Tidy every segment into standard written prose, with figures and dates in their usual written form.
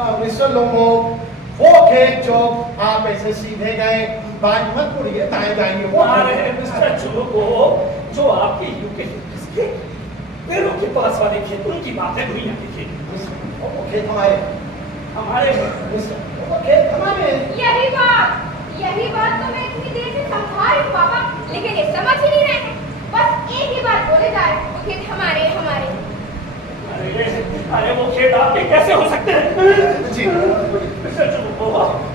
Mister लोमो, वो खेत जो आप ऐसे सीधे गए, बाज मत मुड़िए, दाएं जाइए। वो अरे मिस्टर चुलुको, जो आपके यूकेलिप्टस के पेड़ों के पास वाले खेत, उनकी बातें दुनिया के खेत। वो खेत हमारे मिस्टर, वो खेत हमारे। यही बात तो मैं इतनी देर से समझा रही हूँ पापा, लेकिन ये समझ ही नहीं रहे हैं। बस एक ही बात बोले जा रहे, वो खेत हमारे। अरे वो खेत आपके कैसे हो सकते हैं? जी मिस्टर चुलुको,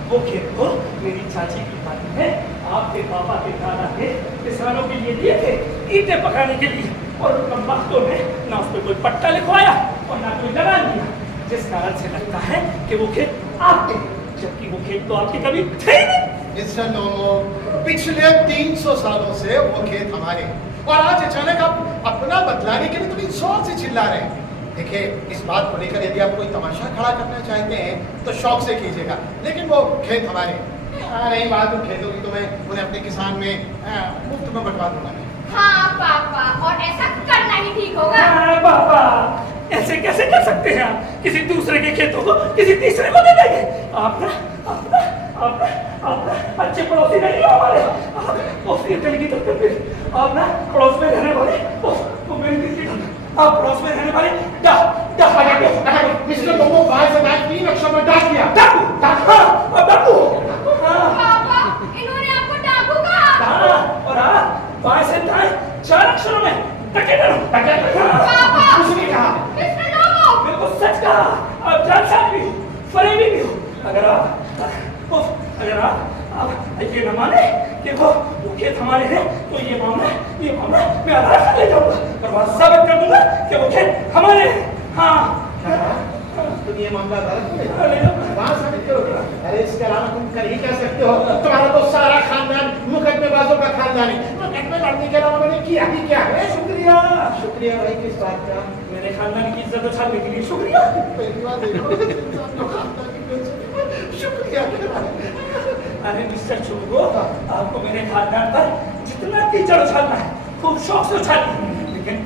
वो खेत तो मेरी चाची की बात है। आपके पापा के दादा ने किसानों के लिए दिए थे, ईंटें पकाने के लिए, और उन कमबख्तों ने ना उस पर कोई पट्टा लिखवाया और ना कोई लगान दिया, जिस कारण से लगता है कि वो खेत आपके, जबकि वो खेत तो आपके कभी थे ही नहीं। मिस्टर लोमो, पिछले 300 सालों से वो खेत हमारे, और आज अचानक आप अपना बदलाने के लिए तो जोर से चिल्ला रहे हैं। देखिए, इस बात को लेकर यदि आप कोई तमाशा खड़ा करना चाहते हैं तो शौक से कीजिएगा, लेकिन वो खेत हमारे। रही बात उन खेतों की, तो मैं उन्हें अपने किसान में मुफ्त में बंटवा दूंगा। हाँ पापा, और ऐसा करना ही ठीक होगा। हाँ पापा, ऐसे कैसे कर सकते हैं आप? किसी दूसरे के खेतों को किसी तीसरे को दे देंगे? आप अच्छे पड़ोसी नहीं हो हमारे। आप ना पड़ोस में रहने वाले, आप पड़ोस में रहने वाले मिस्टर लोमो, बाहर से मैं 3 अक्षर में डाक दिया। डाकू। पापा, इन्होंने आपको डाकू कहा। और बाएं से दाएं 4 अक्षरों में पापा, उसने कहा। मिस्टर लोमो, बिल्कुल सच कहा। आप जानसार भी हो, फरेबी भी हो। अगर आप ये न माने कि वो खेत हमारे हैं, तो ये मामला मैं अदालत ले जाऊंगा और वहां साबित कर दूंगा कि वो खेत हमारे हैं। हाँ, तो ये मामला अदालत में वहां साबित करोगे? अरे इसके अलावा तुम कर ही क्या सकते हो? तुम्हारा तो सारा खानदान मुकदमेबाजों का खानदान है। मुकदमे लड़ने के अलावा मैंने किया ही क्या है? शुक्रिया भाई, किस बात का? मेरे खानदान की इज्जत उछालने के लिए शुक्रिया। शुक्रिया। अरे मिस्टर चुलुको, आपको मेरे खानदान पर जितना कीचड़ उछालना है खूब शौक से उछालिए, लेकिन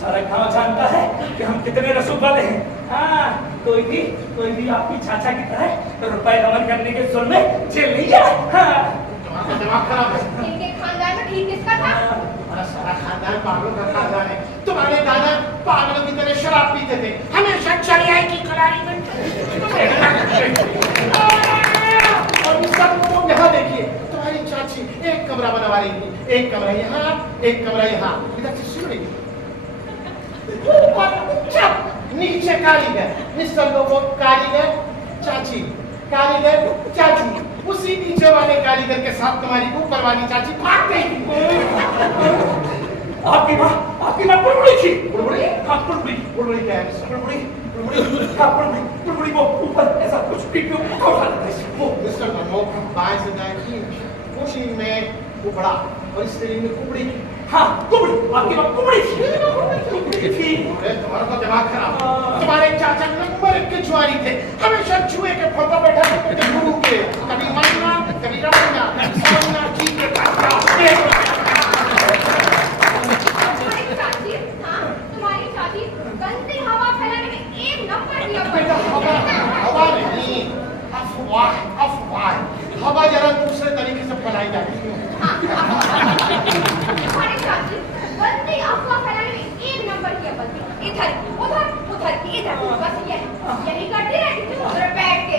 सारा गांव जानता है कि हम कितने रसूख वाले हैं। हाँ, कोई भी आपकी चाचा की तरह रुपए गमन करने के जुर्म में जेल नहीं गया। हाँ, तुम्हारा दिमाग खराब है। इनके खानदान में ठीक किसका था? तुम्हारा सारा खानदान पागलों का खानदान है। तुम्हारे दादा पागलों की तरह शराब पीते थे, हमेशा चढ़ाई की कलारी में। और सब लोग यहाँ देखिए, तुम्हारी चाची एक कमरा बनवा रही थी, एक कमरा यहाँ, एक कमरा यहाँ। इधर से सुन रही नीचे कारीगर, मिस्टर लोगों कारीगर चाची, कारीगर चाचू, उसी नीचे वाले कारीगर के साथ तुम्हारी ऊपर वाली चाची भाग गई। आपकी माँ बुड़बुड़ी थी। बुड़बुड़ी? हाँ, बुड़बुड़ी क्या है? बुड़बुड़ी वो ऊपर ऐसा कुछ पीठ पे उठा लेता है। वो मिस्टर लोगों बाएं से दाएं उसी में उबड़ा और इस तेरी में कुबड़ी। हाँ, कुबड़ी, आपकी माँ कुबड़ी थी। तुम्हारा तो दिमाग खराब। तुम्हारे चाचा नंबर 1 के जुआरी थे, हमेशा चूहे के फल पर बैठा करते थे, गुरु के, कभी मानना, कभी रमना, सोना, ठीक है, तुम्हारी चाची गंदी हवा फैलाने में एक नंबर की बेटा, हवा नहीं, अफवाह। हवा जरा दूसरे तरीके से फैलाई जाती है। तुम्हारी चाची गंदी अफवाह फैलाने में एक नंबर की अव्वल थी। इधर इधर बस यही करती रहती थी उधर बैठ के।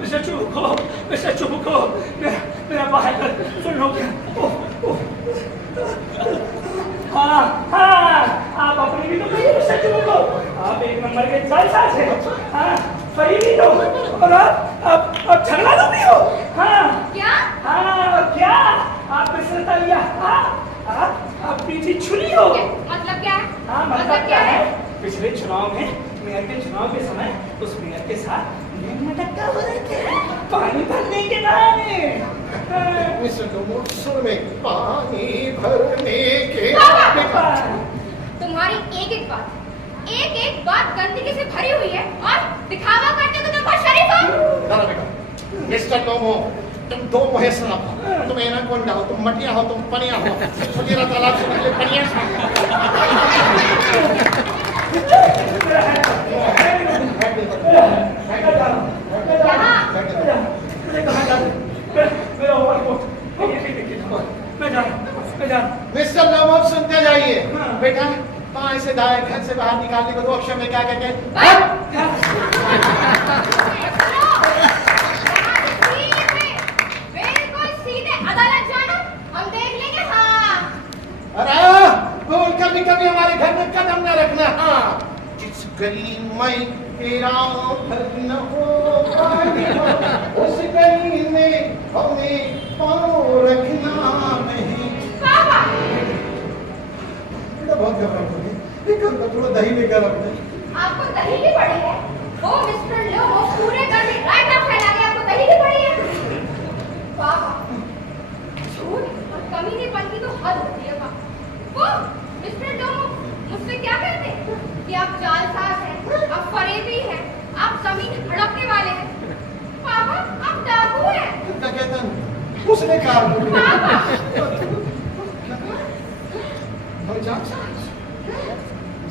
मिस्टर चुलुको, मेरा बाहर सुन लो। हाँ, आप अपनी भी तो कहिए मिस्टर चुलुको, आप एक नंबर के जालसाज हैं। हाँ, फरीबी हो और आप झगड़ा तो भी हो। हाँ, क्या? हाँ, क्या? आप मिस्रता लिया। आप पीछे छुरी हो। मतलब क्या है? हाँ, मतलब क्या है? पिछले चुनाव में मेयर के चुनाव के समय उस मेयर के साथ मटक्का हो रहे थे, पानी भरने के बहाने। मिस्टर लोमो, सुन में पानी भरने के तुम्हारी एक बात गंदगी से भरी हुई है और दिखावा करते हो तो तुम बहुत शरीफ हो। मिस्टर लोमो, तुम दो मुहैसरा हो, तुम एनाकोंडा हो, तुम मटिया हो, तुम पनिया हो। फजीरा तालाब से निकले पनिया बाएं से दाएं घर से बाहर निकालने को 2 अक्षर में क्या कहते हैं? बिल्कुल सीधे अदालत जाना, हम देख लेंगे। हाँ अरे भूल कभी कभी हमारे घर में कदम न रखना। हाँ, जिस गली में तेरा घर न हो उस गली में हमें पाँव रखना नहीं। पापा बेटा बहुत घबराहट हो गई, थोड़ा दही लेकर अपने। आपको दही की पड़ी है? वो मिस्टर लो वो पूरे घर में रायता फैला के आपको दही की पड़ी है? पापा झूठ और कमीनेपन की तो हद होती है। पापा वो मिस्टर लो मुझसे क्या कहते हैं कि आप जालसाज हैं, आप फरेबी हैं, आप जमीन हड़पने वाले हैं। पापा आप डाकू हैं। क्या कहता है उसने कहा? पापा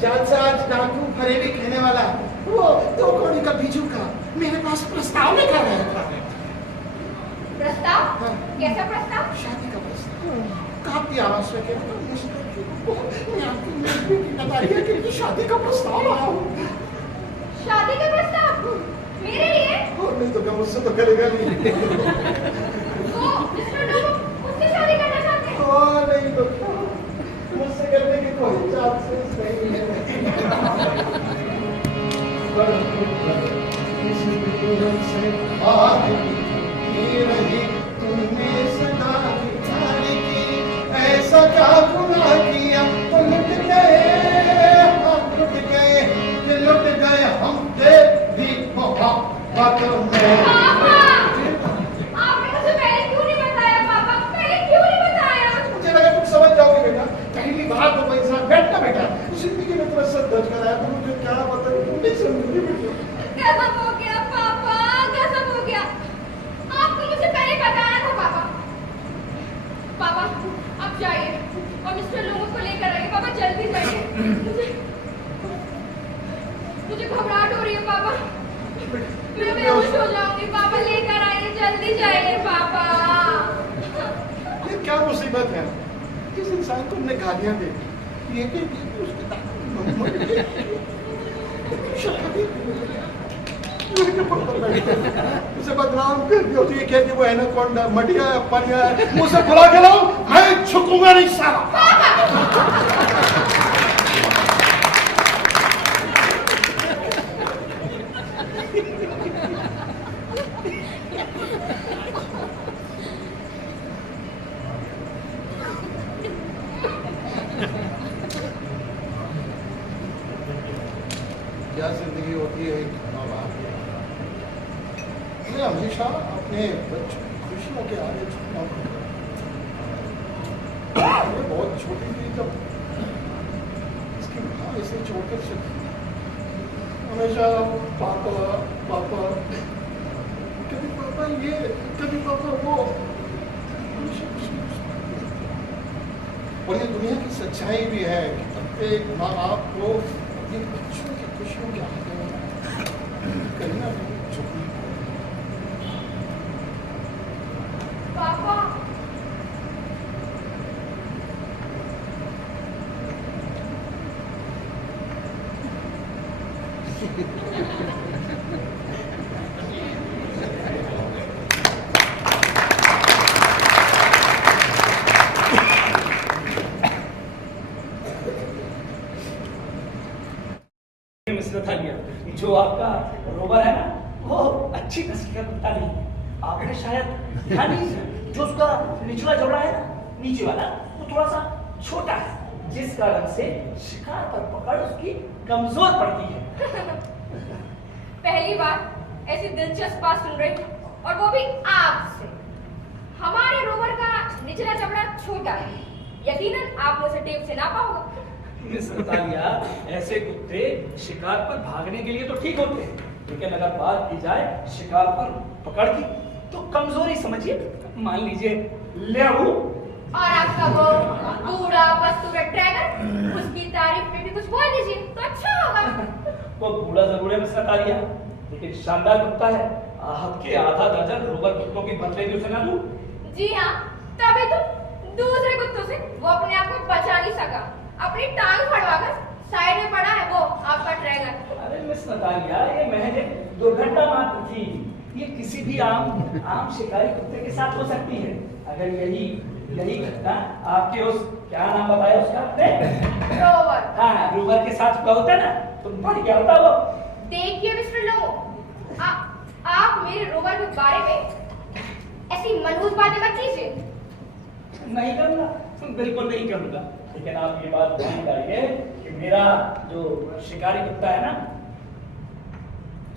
जालसाज डाकू फरेबी कहने वाला वो 2 कौड़ी का बीजू का मेरे पास प्रस्ताव लेकर आया था। प्रस्ताव? हाँ। कैसा प्रस्ताव? शादी का प्रस्ताव काफी आवश्यक है। तो मैं आपकी बेटी बता रही है कि शादी का प्रस्ताव आया हूँ। शादी का प्रस्ताव मेरे लिए? और नहीं तो क्या मुझसे तो करेगा नहीं। वो मिस्टर लो मुझसे शादी करना चाहते हैं? और नहीं तो क्या, मुझसे करने की कोई चांसेस नहीं है। इस दुनिया से आगे रही तुमने सदा विचार की, ऐसा क्या गुनाह किया तो लुट गए हम, लुट गए हम तेरी मोहब्बत में। पापा आपने मुझे पहले क्यों नहीं बताया? पापा पहले क्यों नहीं बताया? मुझे लगा तुम समझ जाओगे बेटा, पहली बार तो कोई इंसान बैठना बेटा जिंदगी में तुम्हें सच दर्ज कराया तो मुझे क्या पता तुम नहीं समझोगी बेटा। गजब हो गया पापा, गजब हो गया। आपको मुझे पहले बताया था। पापा पापा आप जाइए और मिस्टर लोगों को लेकर आइए। पापा जल्दी जाइए, मुझे घबराहट हो रही है। पापा मैं बेहोश हो जाऊंगी। पापा लेकर आइए, जल्दी जाइए पापा। ये क्या मुसीबत है? जिस इंसान को हमने गालियां दे दी, ये कि उसके उसे बदनाम कर दिया। ये कहती वो एनाकोंडा मटिया पनिया मुझसे बुला के लाओ, मैं झुकूंगा नहीं सारा। क्या जिंदगी होती है मैं हमेशा अपने बच्चों की खुशियों के आगे झुकना पड़ता। ये बहुत छोटी थी जब इसकी माँ इसे छोड़कर चली, हमेशा पापा पापा, कभी पापा ये कभी पापा वो, और ये दुनिया की सच्चाई भी है कि प्रत्येक माँ बाप को अपने बच्चों की खुशियों के आगे कहीं ना कहीं झुकना। पापा जो आपका रोबर है ना वो अच्छी नस्ल का कुत्ता नहीं है। आपने शायद ध्यान नहीं दिया, जो उसका निचला जबड़ा है ना नीचे वाला वो थोड़ा सा छोटा है, जिस कारण से शिकार पर पकड़ उसकी कमजोर पड़ती है। पहली बार ऐसी दिलचस्प बात सुन रही हूँ, और वो भी आपसे। हमारे रोवर का निचला जबड़ा छोटा है, यकीनन आपने उसे टेप से नापा होगा। मिस नतालिया, ऐसे कुत्ते शिकार पर भागने के लिए तो ठीक होते हैं, लेकिन अगर बात की जाए शिकार पर पकड़ की तो कमजोरी समझिए। मान लीजिए लेहू और आपका वो बूढ़ा बस्तूरा ड्रैगन, उसकी तारीफ में भी कुछ बोल दीजिए तो अच्छा होगा। वो बूढ़ा जरूर है मिस नतालिया, लेकिन शानदार कुत्ता है। आपके आधा दर्जन रोबर कुत्तों की बदले भी उसे ना दूं। जी हाँ, तभी तो दूसरे कुत्तों से वो अपने आप को बचा नहीं सका, अपनी टांग फड़वाकर मिस नतालिया, ये महज एक दुर्घटना मात्र थी। ये किसी भी आम शिकारी कुत्ते के साथ हो सकती है। अगर यही घटना आपके उस, क्या नाम बताया उसका आपने? रोवर। हाँ, रोवर के साथ हुआ होता ना तो बढ़ गया होता वो। देखिए मिस्टर लोमो, आप मेरे रोवर के बारे में ऐसी मनहूस बातें मत कीजिए। नहीं करूँगा, बिल्कुल नहीं करूँगा। लेकिन आप ये बात ध्यान रखिए कि मेरा जो शिकारी कुत्ता है ना,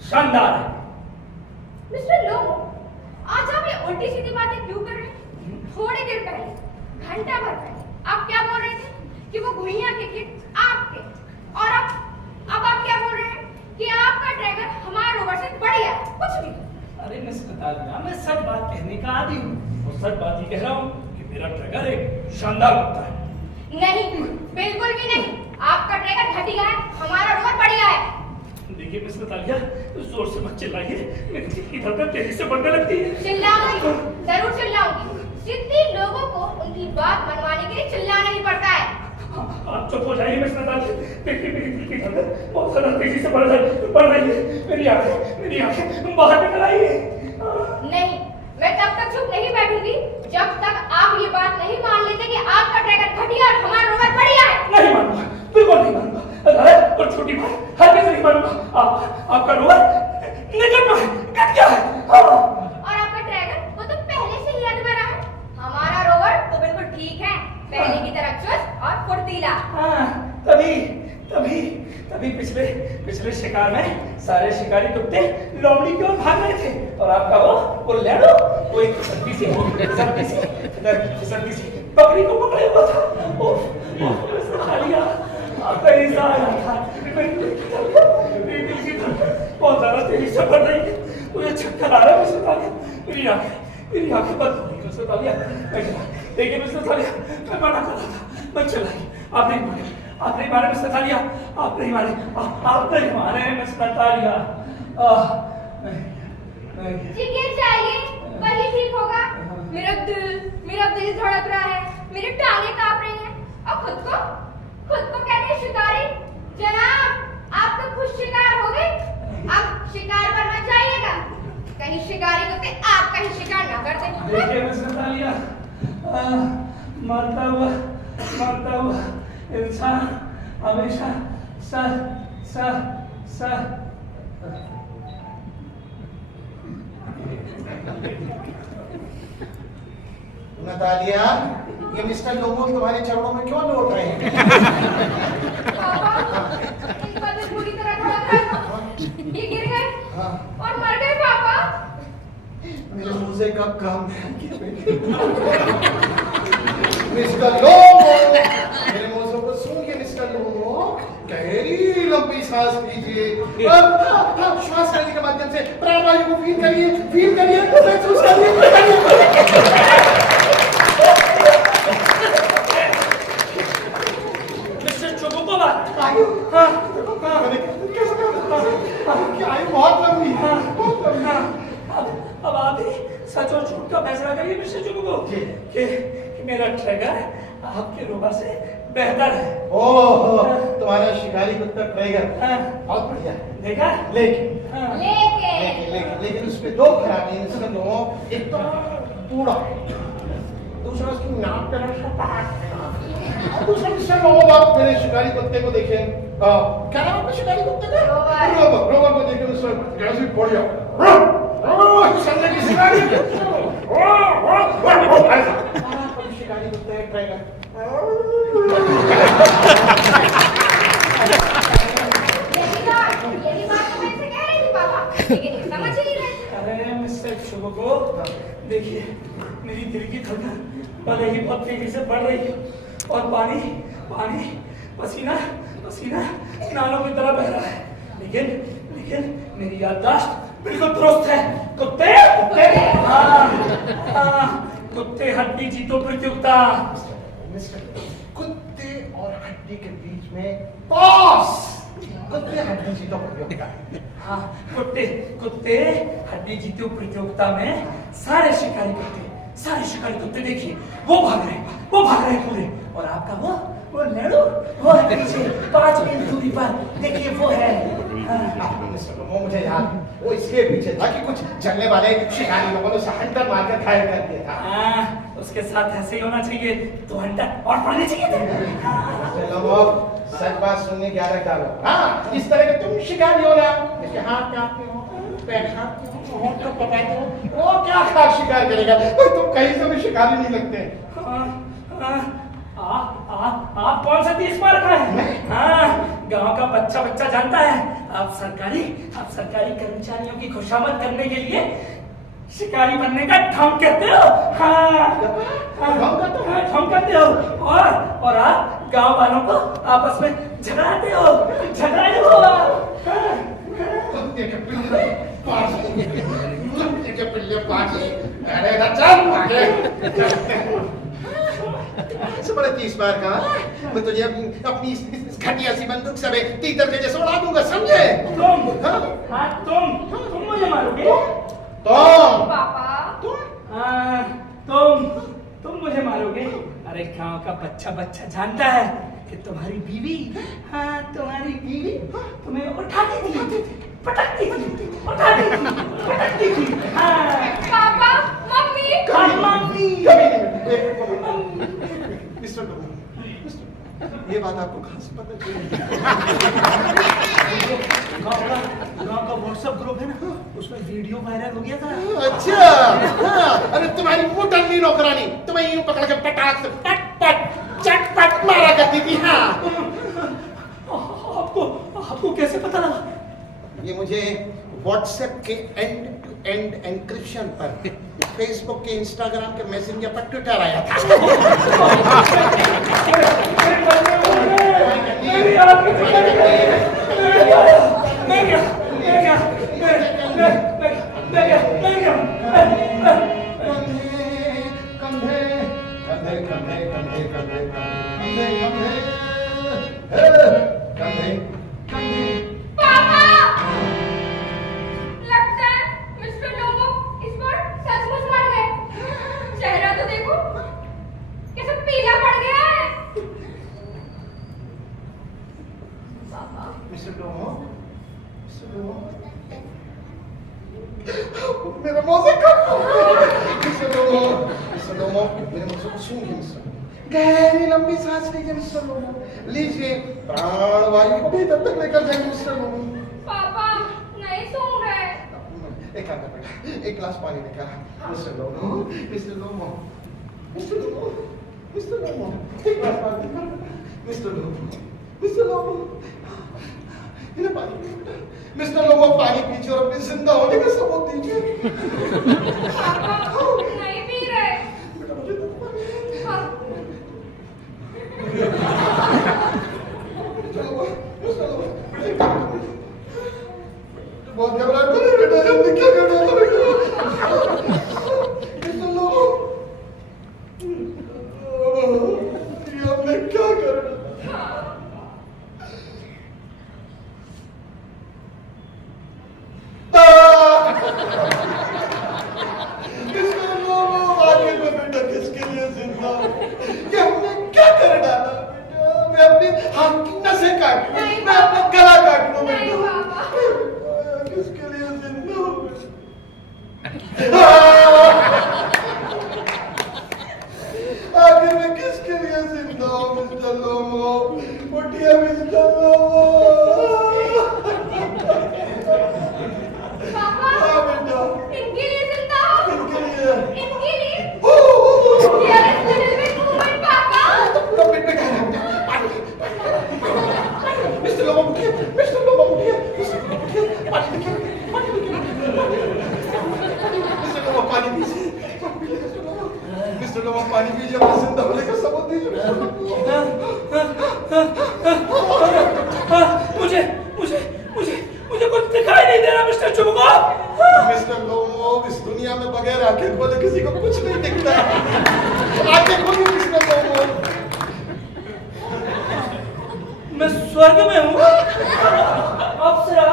शानदार है। मिस्टर लोमो, आज आप ये उल्टी सीधी बातें क्यों कर रहे हैं? थोड़ी देर पहले, घंटा भर पहले आप क्या बोल रहे थे कि वो घुड़िया के किट आपके, और अब आप क्या बोल रहे हैं कि आपका ड्रैगन हमारे रोवर से बढ़िया है? कुछ भी। अरे मिस नतालिया, मैं सच बात कहने का आदी हूँ और सच बात ही कह रहा हूँ कि मेरा ड्रैगन एक शानदार कुत्ता है। नहीं, बिल्कुल भी नहीं। आपका ड्रैगन घटिया है, हमारा रोवर बढ़िया है। देखिए मिस नतालिया, जोर से मत चिल्लाइए, मेरी दिल की धड़कन तेजी से बढ़ने लगती है। चिल्लाऊंगी, जरूर चिल्लाऊंगी। जितने लोगों को उनकी बात मनवाने के लिए चिल्लाना ही पड़ता है। आप चुप हो जाइए मिस नतालिया, देखिए मेरी दिल की धड़कन बहुत ज्यादा तेजी से बढ़ रही है। मेरी आंखें बाहर निकल आई है। नहीं, मैं तब तक चुप नहीं बैठूंगी जब तक आप ये बात नहीं मान लेते कि आपका ड्रैगन घटिया और हमारा रोवर बढ़िया है। नहीं मानूंगा, बिल्कुल नहीं मानूंगा। और छोटी बात हर किसी नहीं मानूंगा। आपका रोवर निकलना है, घटिया है। और आपका ड्रैगन वो तो पहले से ही अधमरा है। हमारा रोवर तो बिल्कुल ठीक है, पहले की तरह चुस्त और फुर्तीला। तभी पिछले शिकार में सारे शिकारी कुत्ते लोमड़ी की ओर भाग रहे थे और आपका वो लैडो वो एक फिसलती सी बकरी को पकड़े हुआ था। आपका हिस्सा आया था। मेरी दिल की धड़कन बहुत ज्यादा तेजी से बढ़ रही है। मुझे चक्कर आ रहा है मिस्टर तालिया। मेरी आंखें बंद हो गई मिस्टर तालिया। देखिए मिस्टर तालिया, मैं मना कर रहा था, मत चलाइए। आप नहीं मारे मिस्टर तालिया, आप नहीं मारे मिस्टर तालिया। चिकिन चाहिए, वही ठीक होगा। मेरा दिल धड़क रहा है, मेरी टांगें कांप रही हैं, और खुद को कहते हैं शिकारी। जनाब, आप तो खुद शिकार हो गए, अब शिकार पर मत जाइएगा, कहीं शिकारी कुत्ते आपका ही शिकार ना कर दें। देखिए मिस्टर तालिया, मरता हुआ इंसान हमेशा नतालिया, ये मिस्टर लोमो तुम्हारे चरणों में क्यों लौट रहे हैं? पापा, इन पर तो पूरी तरह धड़क रहा था। ये गिर गए हाँ। और मर गए पापा। मेरे मुंह से कब काम मिस्टर लोमो, मेरे मुंह से कुछ सुनिए मिस्टर लोमो। गहरी लंबी सांस लीजिए और श्वास लेने के माध्यम से प्राणवायु को फील करिए, महसूस करिए। मिस्टर चोकोबा, आयु बहुत लंबी है। अब आप ही सच और झूठ का फैसला करिए मिस्टर चोकोबो कि मेरा ड्रैगन आपके रोवर से बेहतर है। ओह, तुम्हारा शिकारी कुत्ता ट्राइगर बहुत बढ़िया देखा, लेकिन उसमें दो खराबी हैं इसमें दो। एक तो पूरा, दूसरा उसकी नाक पे दूसरा मिस्टर लोमो, आप मेरे शिकारी कुत्ते को देखें। क्या नाम है शिकारी कुत्ते का? रोवर को देखें, मिस्टर कैसी बढ़िया शिकारी शिकारी कुत्ता है ट्राइगर। यही बात तो मैं इनसे कह रही थी पापा, लेकिन ये समझ ही नहीं रहे। अरे मिस्टर चोकोबो, देखिए मेरी दिल की धड़कन भले ही बहुत तेजी से बढ़ रही है और पानी पसीना नालों की तरह बह रहा है, लेकिन मेरी याददाश्त बिल्कुल दुरुस्त है। कुत्ते कुत्ते हड्डी जीतो प्रतियोगिता। कुत्ते और हड्डी के बीच में कुत्ते हड्डी जीतो प्रतियोगिता। हाँ, कुत्ते हड्डी जीतो प्रतियोगिता में सारे शिकारी कुत्ते देखिए वो भाग रहे पूरे, और आपका वो लड़ो वो है पीछे 5 मील दूरी पर, देखिए वो है मिस्टर लोमो, मुझे याद वो इसके पीछे था कि कुछ जंगले वाले शिकारी लोगों ने उसे हंटर मारकर घायल कर दिया था। उसके साथ ऐसे ही होना चाहिए तो हंटर और पढ़ने चाहिए थे। लोमो, सच बात सुनने की आदत डालो। हाँ, इस तरह के तुम शिकारी हो ना, इसके हाथ काटते हो, पैर काटते हो, होंठ को पकाते हो, वो क्या खास शिकार करेगा? तुम कहीं से भी शिकारी नहीं लगते। आप कौन सा 30 मार का है? हाँ, गांव का बच्चा जानता है आप सरकारी कर्मचारियों की खुशामद करने के लिए शिकारी बनने का ढोंग करते हो। ढोंग करते हो और आप गांव वालों को आपस में झगड़ाते हो। बड़ा 30 बार का मैं तुझे अपनी इस घटिया सी बंदूक से तीतर के जैसे उड़ा दूंगा, समझे? तुम मुझे मारोगे? पापा तुम मुझे मारोगे? अरे गांव का बच्चा जानता है कि तुम्हारी बीवी तुम्हें उठाती थी, पटकती थी। पापा, मम्मी। मिस्टर लोमो, ये बात आपको कहाँ से पता चली? गांव का व्हाट्सएप ग्रुप है ना, उसमें वीडियो वायरल हो गया था। अच्छा, अरे तुम्हारी मोटरनी नौकरानी तुम्हें यूं पकड़ के पटाख से चटपट मारा करती थी। हाँ, आपको कैसे पता लगा? ये मुझे व्हाट्सएप के एंड टू एंड एन्क्रिप्शन पर, फेसबुक के, इंस्टाग्राम के मैसेंजर पर, ट्विटर आया था। लगता है मिस्टर लोमो इस बार सचमुच मर गए। चेहरा तो देखो कैसे पीला पड़ गया है। मिस्टर लोमो, मेरा मौसम मिस्टर लोमो, मेरे मुझसे कुछ सुनिए मिस्टर। गहरी लंबी सांस लीजिए मिस्टर लोमो, लीजिए, प्राणवायु को भीतर तक लेकर जाइए मिस्टर लोमो। पापा नहीं सुन रहे। एक काम कर बेटा, एक गिलास पानी लेकर। मिस्टर लोमो, एक गिलास पानी लेकर। मिस्टर लोमो, इन्हें पानी पीजिए बेटा। मिस्टर लोमो, पानी पीजिए और अपने जिंदा होने का सबूत दीजिए। पापा नहीं पी रहे। बेटा मुझे तो बहुत घबराहट हो रही है बेटा, हमने क्या करना है बेटा? मिस्टर लोमो, ये हमने क्या करना? मिस्टर लोमो, आखिर में बेटा किसके लिए जिंदा हूं? ये हमने क्या कर डाला बेटा? मैं अपनी हाथ की नसें काट लूं, मैं अपना गला काट लूं नहीं बेटा। पापा। किसके लिए जिंदा हूं? आखिर मैं किसके लिए जिंदा हूं मिस्टर लोमो? उठिए मिस्टर लोमो। पापा हाँ बेटा, इनके लिए जिंदा हो। किसके लिए? इनके लिए ओह, यार इस दिल में मूवमेंट पापा। तो पेट में क्या है? मिस्टर लोमो उठिए, मिस्टर लोमो उठिए, पानी देखिए, मिस्टर लोमो पानी पीजिए, मिस्टर लोमो पानी पीजिए, अपने जिंदा होने का सबूत दीजिए। मुझे कुछ दिखाई नहीं दे रहा मिस्टर चुबको। मिस्टर लोमो, इस दुनिया में बगैर आंखें खोले किसी को कुछ नहीं दिखता। आंखें खोलिए मिस्टर लोमो। मैं स्वर्ग में हूँ। अप्सरा,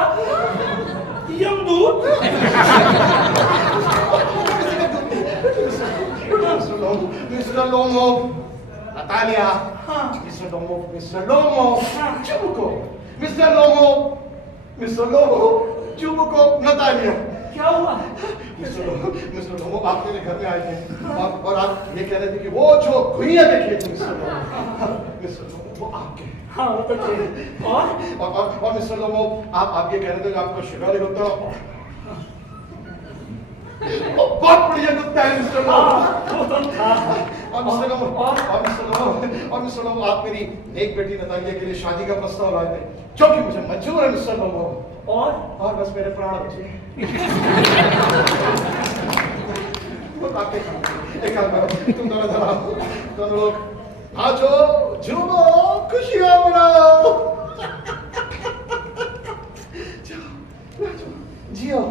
यमदूत। मिस्टर लोमो, नातालिया, हाँ। मिस्टर लोमो, चुप को, मिस्टर लोमो, मिस्टर लोमो जुबो को नतालिया। क्या हुआ? मिस्टर लोमो आप मेरे घर में आए थे और आप ये कह रहे थे कि वो जो घुइयां देखिए थे मिस्टर लोमो वो आपके। हाँ वो तो थे। और मिस्टर लोमो आप ये कह रहे थे कि आपको शुगर होता बहुत बढ़िया लगता है मिस्टर लोमो। वो तो था। और मिस्टर लोमो आप मेरी एक बेटी नतालिया के लिए शादी का प्रस्ताव लाए थे जो कि मुझे मंजूर है मिस्टर लोमो। और बस मेरे प्राण बचे। एक काम करो तुम दोनों लोग नाचो झूमो खुशियां मनाओ। जाओ नाचो जियो।